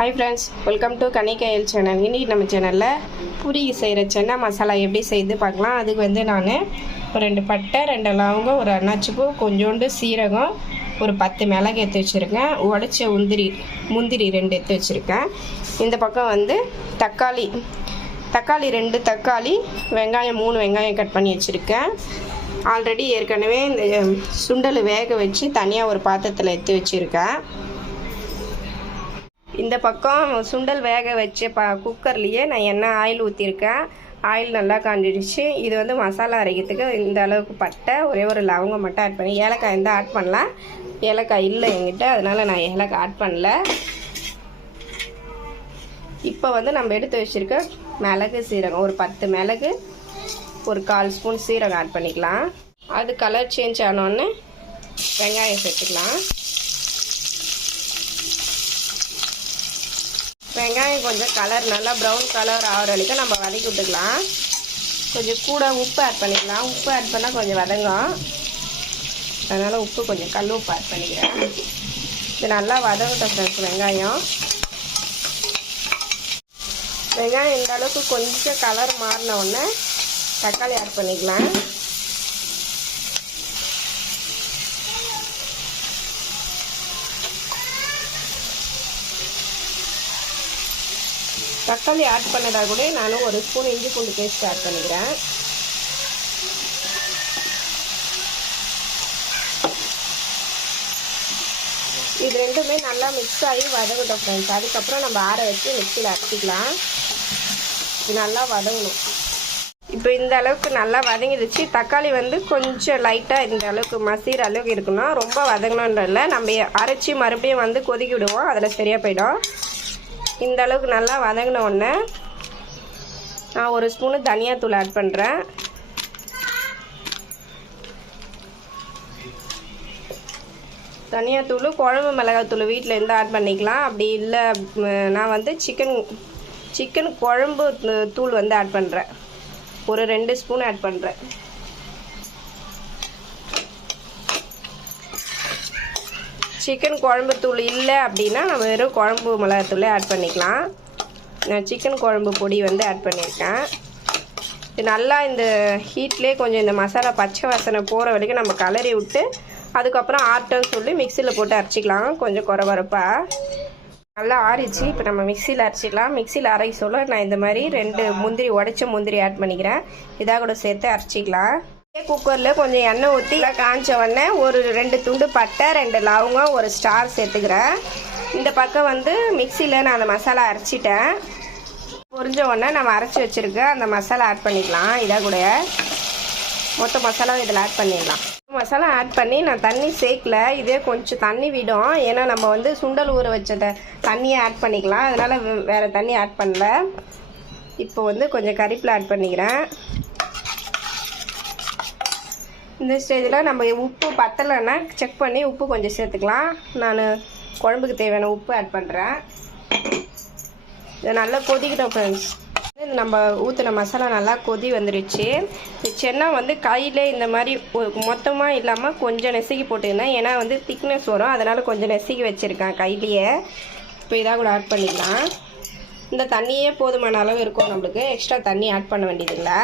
high friends welcome to कनिकायल channel इन्हीं நம்ம சேனல்ல பூரி செய்யற சென்னா மசாலா எப்படி செய்து பார்க்கலாம் அதுக்கு வந்து நான் ஒரு ரெண்டு பட்டை ரெண்டு லவங்கம் ஒரு அன்னாச்சிப்பூ கொஞ்சோண்டு சீரகம் ஒரு 10 மிளகு எடுத்து வச்சிருக்கேன் உடைச்ச முந்திரி ரெண்டு எடுத்து வச்சிருக்கேன் இந்த பக்கம் வந்து தக்காளி ரெண்டு தக்காளி வெங்காயம் 3 வெங்காயம் கட் பண்ணி வச்சிருக்கேன் ஆல்ரெடி ஏற்கனவே இந்த சுண்டல் வேக வச்சு தனியா ஒரு பாத்திரத்துல எடுத்து வச்சிருக்கேன் இந்த பக்கம் சுண்டல் வேக வச்ச குக்கர்லயே நான் எண்ணெய் ஆயில் ஊத்திருக்கேன் ஆயில் நல்லா காஞ்சிடுச்சு இது வந்து மசாலா அரைக்கிறதுக்கு இந்த அளவுக்கு பட்டை ஒரே ஒரு லவங்கம் மட்டும் ஆட் பண்ணி ஏலக்காய் இருந்தால் ஆட் பண்ணலாம் ஏலக்காய் இல்லை என்கிட்ட அதனால நான் ஏலக்காய் ஆட் பண்ணல இப்போ வந்து நம்ம எடுத்து வச்சிருக்க மிளகு சீரகம் ஒரு 10 மிளகு ஒரு 1/4 ஸ்பூன் சீரகம் ஆட் பண்ணிக்கலாம் அது கலர் சேஞ்ச் ஆனோடனே வெங்காயம் சேர்த்துக்கலாம் வெங்காயம் கொஞ்சம் கலர் நல்லா ப்ரௌன் கலர் ஆகிற வரைக்கும் நம்ம வதக்கி விட்டுக்கலாம் கொஞ்சம் கூட உப்பு ஆட் பண்ணிக்கலாம் உப்பு ஆட் பண்ணால் கொஞ்சம் வதங்கும் அதனால் உப்பு கொஞ்சம் கல் உப்பு ஆட் பண்ணிக்கிறேன் இது நல்லா வதங்கட்டும் ஃப்ரெண்ட்ஸ் வெங்காயம் இந்த அளவுக்கு கொஞ்சம் கலர் மாறின உடனே தக்காளி ஆட் பண்ணிக்கலாம் தக்காளி ஆட் பண்ணதா கூட நான் ஒரு ஸ்பூன் இஞ்சி பூண்டு பேஸ்ட் ஆட் பண்ணிக்கிறேன் இது ரெண்டுமே நல்லா மிக்ஸ் ஆகி வதங்கட்டும் ஃப்ரெண்ட்ஸ் அதுக்கப்புறம் நம்ம ஆற வச்சு மிக்சியில் அரைச்சிக்கலாம் இது நல்லா வதங்கணும் இப்போ இந்த அளவுக்கு நல்லா வதங்கிடுச்சு தக்காளி வந்து கொஞ்சம் லைட்டாக இந்த அளவுக்கு மசிகிற அளவுக்கு இருக்கணும் ரொம்ப வதங்கணுன்றதில்ல நம்ம அரைச்சி மறுபடியும் வந்து கொதிக்கி விடுவோம் அதில் சரியாக போயிடும் இந்த அளவுக்கு நல்லா வதங்கின உடனே நான் ஒரு ஸ்பூனு தனியாத்தூள் ஆட் பண்ணுறேன் தனியாத்தூள் குழம்பு மிளகாத்தூள் வீட்டில் இருந்து ஆட் பண்ணிக்கலாம் அப்படி இல்லை நான் வந்து சிக்கன் குழம்பு தூள் வந்து ஆட் பண்ணுறேன் ஒரு 2 ஸ்பூன் ஆட் பண்ணுறேன் சிக்கன் குழம்பு தூள் இல்லை அப்படின்னா நம்ம வெறும் குழம்பு மிளகாத்தூளே ஆட் பண்ணிக்கலாம் நான் சிக்கன் குழம்பு பொடி வந்து ஆட் பண்ணியிருக்கேன் இது நல்லா இந்த ஹீட்லேயே கொஞ்சம் இந்த மசாலா பச்சை வாசனை போகிற வரைக்கும் நம்ம கலரி விட்டு அதுக்கப்புறம் ஆட்டன்னு சொல்லி மிக்சியில் போட்டு அரைச்சிக்கலாம் கொஞ்சம் குறவரப்பாக நல்லா ஆறிச்சு இப்போ நம்ம மிக்சியில் அரைச்சிக்கலாம் மிக்சியில் அரைக்க சொல்ல நான் இந்த மாதிரி 2 உடைச்ச முந்திரி ஆட் பண்ணிக்கிறேன் இதாக கூட சேர்த்து அரைச்சிக்கலாம் குக்கரில் கொஞ்சம் எண்ணெய் ஊற்றி காய்ச்ச உடனே ஒரு 2 துண்டு பட்டை 2 லவங்கம் ஒரு ஸ்டார் சேர்த்துக்கிறேன் இந்த பக்கம் வந்து மிக்சியில் நான் அந்த மசாலா அரைச்சிட்டேன் பொரிஞ்ச உடனே நம்ம அரைச்சி வச்சுருக்க அந்த மசாலா ஆட் பண்ணிக்கலாம் இதாக கூட மொத்த மசாலாவும் இதில் ஆட் பண்ணிடலாம் மசாலா ஆட் பண்ணி நான் தண்ணி சேர்க்கல இதே கொஞ்சம் தண்ணி விடும் ஏன்னா நம்ம வந்து சுண்டல் ஊற வச்ச தண்ணியை ஆட் பண்ணிக்கலாம் அதனால் வேறு தண்ணி ஆட் பண்ணல இப்போ வந்து கொஞ்சம் கறிப்பில் ஆட் பண்ணிக்கிறேன் இந்த ஸ்டேஜில் நம்ம உப்பு பத்தலைன்னா செக் பண்ணி உப்பு கொஞ்சம் சேர்த்துக்கலாம் நான் குழம்புக்கு தேவையான உப்பு ஆட் பண்ணுறேன் இதை நல்லா கொதிக்கிட்டோம் ஃப்ரெண்ட்ஸ் நம்ம ஊற்றின மசாலா நல்லா கொதி வந்துடுச்சு சென்னா வந்து கையில் இந்த மாதிரி மொத்தமாக இல்லாமல் கொஞ்சம் நெசுக்கி போட்டுருந்தேன் ஏன்னா வந்து திக்னஸ் வரும் அதனால் கொஞ்சம் நெசுக்கி வச்சுருக்கேன் கையிலேயே இப்போ இதாக கூட ஆட் பண்ணிக்கலாம் இந்த தண்ணியே போதுமான அளவு இருக்கும் நம்மளுக்கு எக்ஸ்ட்ரா தண்ணி ஆட் பண்ண வேண்டியதில்லை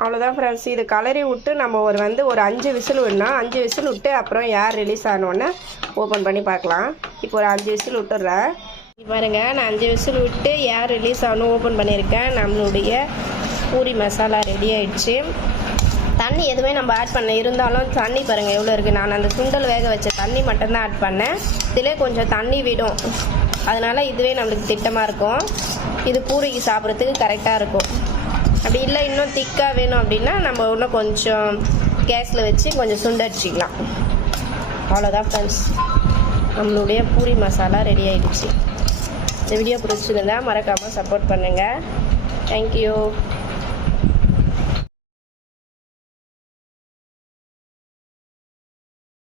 அவ்வளோதான் ஃப்ரெண்ட்ஸ் இது கலரி விட்டு நம்ம ஒரு 5 விசில் விடணும் 5 விசில் விட்டு அப்புறம் ஏர் ரிலீஸ் ஆனோடனே ஓப்பன் பண்ணி பார்க்கலாம் இப்போ ஒரு 5 விசில் விட்டுடுறேன் பாருங்க நான் 5 விசில் விட்டு ஏர் ரிலீஸ் ஆகணும் ஓப்பன் பண்ணியிருக்கேன் நம்மளுடைய பூரி மசாலா ரெடி ஆயிடுச்சு தண்ணி எதுவுமே நம்ம ஆட் பண்ண இருந்தாலும் தண்ணி பாருங்கள் எவ்வளோ இருக்குது நான் அந்த சுண்டல் வேக வச்ச தண்ணி மட்டும்தான் ஆட் பண்ணேன் இதிலே கொஞ்சம் தண்ணி விடும் அதனால் இதுவே நம்மளுக்கு திட்டமாக இருக்கும் இது பூரிக்கு சாப்பிட்றதுக்கு கரெக்டாக இருக்கும் அப்படி இல்லை இன்னும் திக்காக வேணும் அப்படின்னா நம்ம இன்னும் கொஞ்சம் கேஸில் வச்சு கொஞ்சம் சுண்டடிச்சிக்கலாம் அவ்வளோதான் ஃப்ரெண்ட்ஸ் நம்மளுடைய பூரி மசாலா ரெடி ஆகிடுச்சு இந்த வீடியோ பிடிச்சிருந்தா மறக்காமல் சப்போர்ட் பண்ணுங்கள் தேங்க்யூ